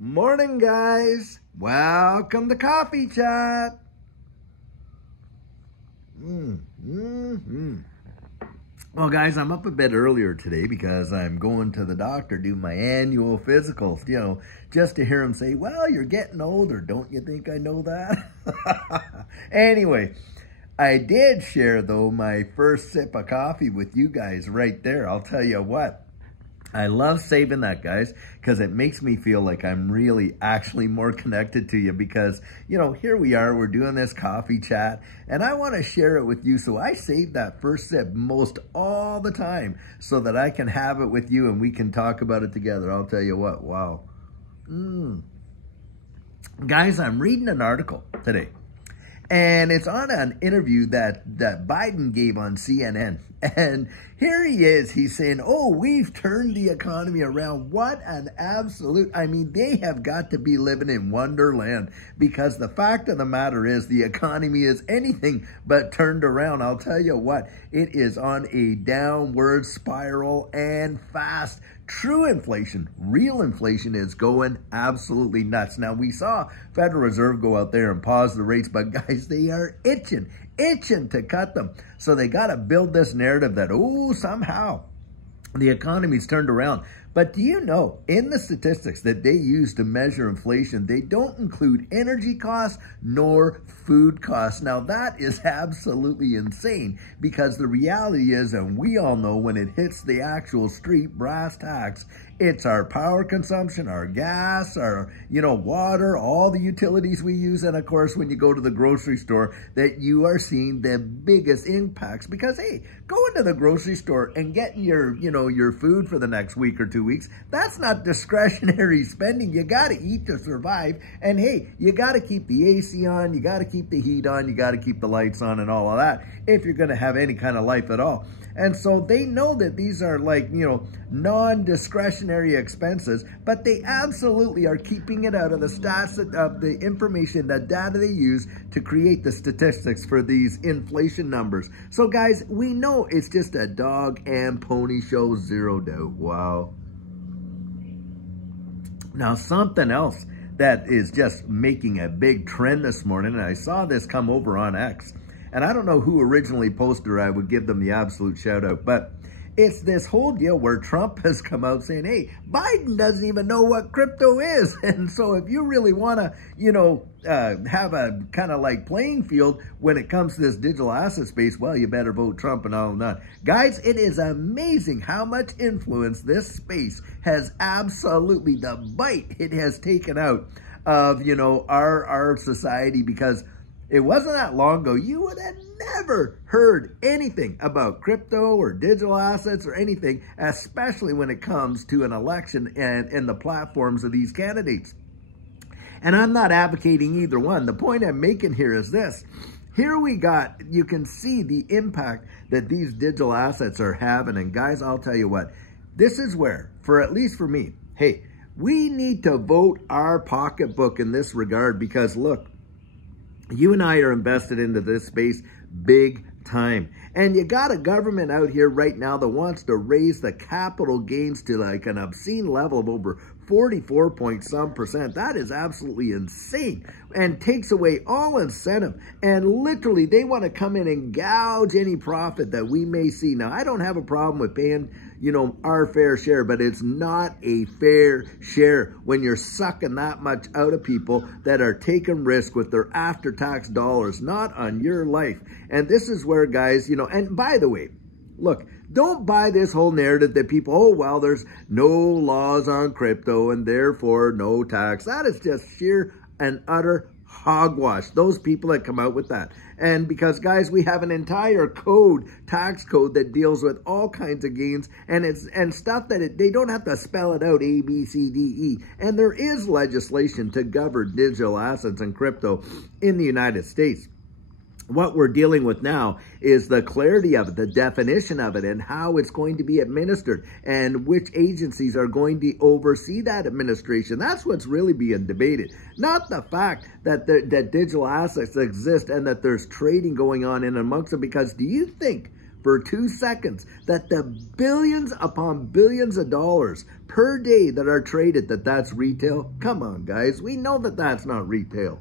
Morning, guys. Welcome to Coffee Chat. Well, guys, I'm up a bit earlier today because I'm going to the doctor, do my annual physicals, just to hear him say, well, you're getting older. Don't you think I know that? Anyway, I did share, though, my first sip of coffee with you guys right there. I'll tell you what. I love saving that, guys, because it makes me feel like I'm really actually more connected to you because, here we are, we're doing this coffee chat, and I want to share it with you. So I save that first sip most all the time so that I can have it with you and we can talk about it together. I'll tell you what, wow. Guys, I'm reading an article today, and it's on an interview that Biden gave on CNN. And here he is. He's saying, oh, we've turned the economy around. What an absolute, they have got to be living in Wonderland, because the fact of the matter is the economy is anything but turned around. I'll tell you what, it is on a downward spiral and fast. True inflation, real inflation is going absolutely nuts. Now, we saw Federal Reserve go out there and pause the rates, but guys, they are itching to cut them. So they got to build this narrative that, oh, somehow the economy's turned around. But do you know, in the statistics that they use to measure inflation, they don't include energy costs nor food costs. Now, that is absolutely insane, because the reality is, and we all know, when it hits the actual street brass tacks, it's our power consumption, our gas, our, water, all the utilities we use. And of course, when you go to the grocery store, that you are seeing the biggest impacts, because, hey, going to the grocery store and getting your, your food for the next week or 2 weeks, that's not discretionary spending. You got to eat to survive. And hey, you got to keep the AC on, you got to keep the heat on, you got to keep the lights on and all of that if you're going to have any kind of life at all. And so they know that these are like, non-discretionary expenses, but they absolutely are keeping it out of the stats, of the information, the data they use to create the statistics for these inflation numbers. So guys, we know it's just a dog and pony show, zero doubt. Wow. Now, something else that is just making a big trend this morning, and I saw this come over on X, and I don't know who originally posted, or I would give them the absolute shout out, but it's this whole deal where Trump has come out saying, hey, Biden doesn't even know what crypto is. And so if you really want to, have a kind of like playing field when it comes to this digital asset space, well, you better vote Trump and all of that. Guys, it is amazing how much influence this space has absolutely, the bite it has taken out of, our society, because it wasn't that long ago, you would have never heard anything about crypto or digital assets or anything, especially when it comes to an election and the platforms of these candidates. And I'm not advocating either one. The point I'm making here is this. Here you can see the impact that these digital assets are having. And guys, I'll tell you what, this is where, at least for me, hey, we need to vote our pocketbook in this regard, because look, you and I are invested into this space big time. And you got a government out here right now that wants to raise the capital gains to like an obscene level of over 44 point some percent. That is absolutely insane, and takes away all incentive. And literally, they want to come in and gouge any profit that we may see. Now, I don't have a problem with paying, our fair share, but it's not a fair share when you're sucking that much out of people that are taking risk with their after-tax dollars, not on your life. And this is where, guys, and by the way, look, don't buy this whole narrative that people, oh, well, there's no laws on crypto and therefore no tax. That is just sheer and utter hogwash. Those people that come out with that. And because, guys, we have an entire tax code that deals with all kinds of gains, and stuff that they don't have to spell it out, A, B, C, D, E. And there is legislation to govern digital assets and crypto in the United States. What we're dealing with now is the clarity of it, the definition of it, and how it's going to be administered, and which agencies are going to oversee that administration. That's what's really being debated, not the fact that that digital assets exist and that there's trading going on in amongst them. Because do you think for 2 seconds that the billions upon billions of dollars per day that are traded, that's retail? Come on, guys. We know that that's not retail.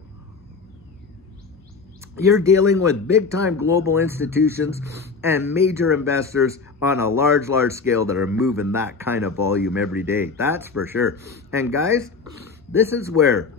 You're dealing with big-time global institutions and major investors on a large scale that are moving that kind of volume every day. That's for sure. And guys, this is where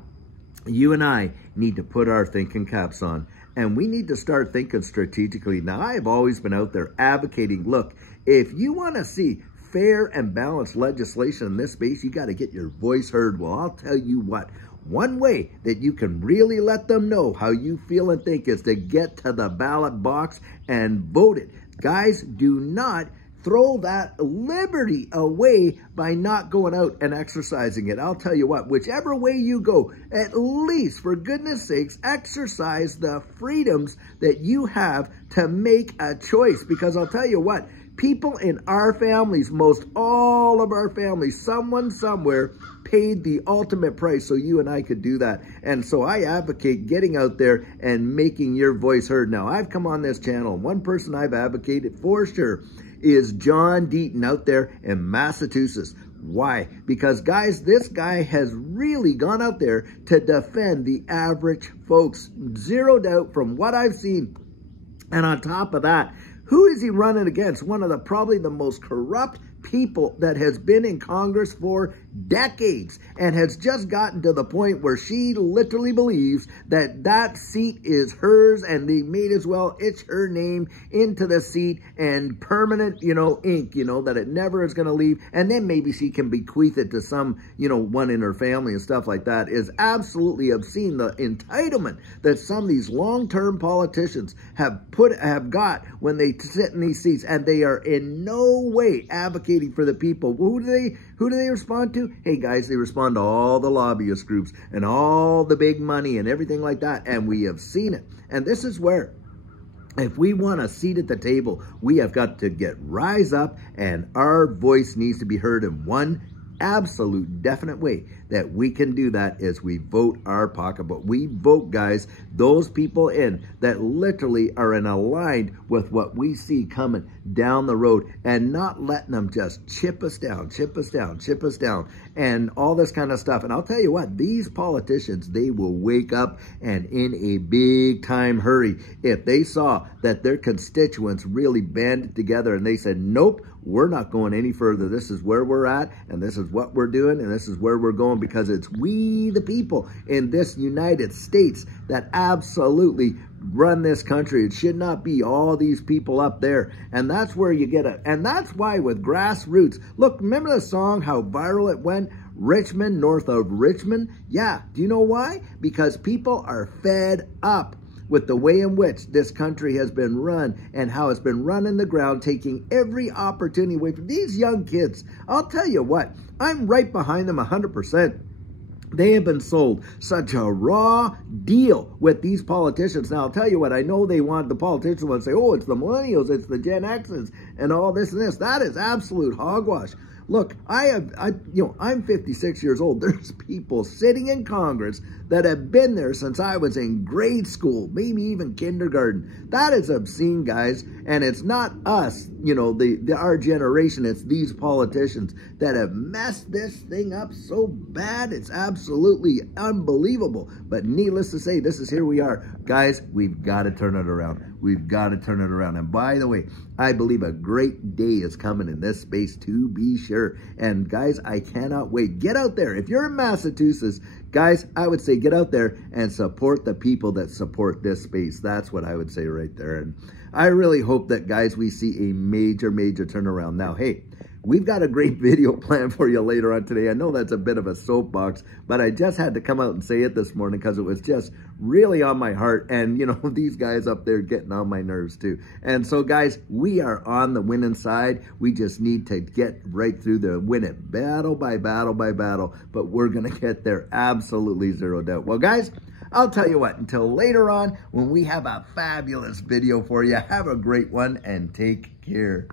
you and I need to put our thinking caps on. And we need to start thinking strategically. Now, I have always been out there advocating, look, if you want to see fair and balanced legislation in this space, you got to get your voice heard. Well, I'll tell you what. One way that you can really let them know how you feel and think is to get to the ballot box and vote it. Guys, do not throw that liberty away by not going out and exercising it. I'll tell you what, whichever way you go, at least, for goodness sakes, exercise the freedoms that you have to make a choice. Because I'll tell you what, people in our families, most all of our families, someone somewhere paid the ultimate price so you and I could do that. And so I advocate getting out there and making your voice heard. Now, I've come on this channel. One person I've advocated for sure is John Deaton out there in Massachusetts. Why? Because, guys, this guy has really gone out there to defend the average folks. Zero doubt from what I've seen. And on top of that, who is he running against? One of probably the most corrupt people that has been in Congress for decades and has just gotten to the point where she literally believes that that seat is hers and they may as well itch her name into the seat and permanent, ink, that it never is going to leave. And then maybe she can bequeath it to some, one in her family and stuff like that. Is absolutely obscene. The entitlement that some of these long-term politicians have got when they sit in these seats, and they are in no way advocating for the people. Who do they respond to? Hey guys, they respond to all the lobbyist groups and all the big money and everything like that. And we have seen it. And this is where, if we want a seat at the table, we have got to rise up, and our voice needs to be heard in one absolute definite way that we can do that is we vote our pocketbook. We vote, guys, those people in that literally are in aligned with what we see coming down the road, and not letting them just chip us down, and all this kind of stuff. And I'll tell you what, these politicians, they will wake up, and in a big time hurry, if they saw that their constituents really banded together and they said, nope, we're not going any further. This is where we're at, and this is what we're doing, and this is where we're going, because it's we, the people in this United States, that absolutely run this country. It should not be all these people up there. And that's where you get it. And that's why with grassroots, look, remember the song, how viral it went? Richmond, north of Richmond? Yeah. Do you know why? Because people are fed up with the way in which this country has been run, and how it's been run in the ground, taking every opportunity away from these young kids. I'll tell you what, I'm right behind them 100%. They have been sold such a raw deal with these politicians. Now, I'll tell you what, I know they want, the politicians want to say, oh, it's the millennials, it's the Gen X's, and all this and this. That is absolute hogwash. Look, I'm 56 years old. There's people sitting in Congress that have been there since I was in grade school, maybe even kindergarten. That is obscene, guys. And it's not us, our generation. It's these politicians that have messed this thing up so bad. It's absolutely unbelievable. But needless to say, this is here we are. Guys, we've got to turn it around. We've got to turn it around. And by the way, I believe a great day is coming in this space, to be sure. And guys, I cannot wait. Get out there. If you're in Massachusetts, guys, I would say get out there and support the people that support this space. That's what I would say right there. And I really hope that, guys, we see a major turnaround. Now, hey, we've got a great video planned for you later on today. I know that's a bit of a soapbox, but I just had to come out and say it this morning because it was just really on my heart. And, these guys up there getting on my nerves too. And so, guys, we are on the winning side. We just need to get right through there, win it battle by battle by battle. But we're going to get there, absolutely, zero doubt. Well, guys, I'll tell you what, until later on when we have a fabulous video for you, have a great one and take care.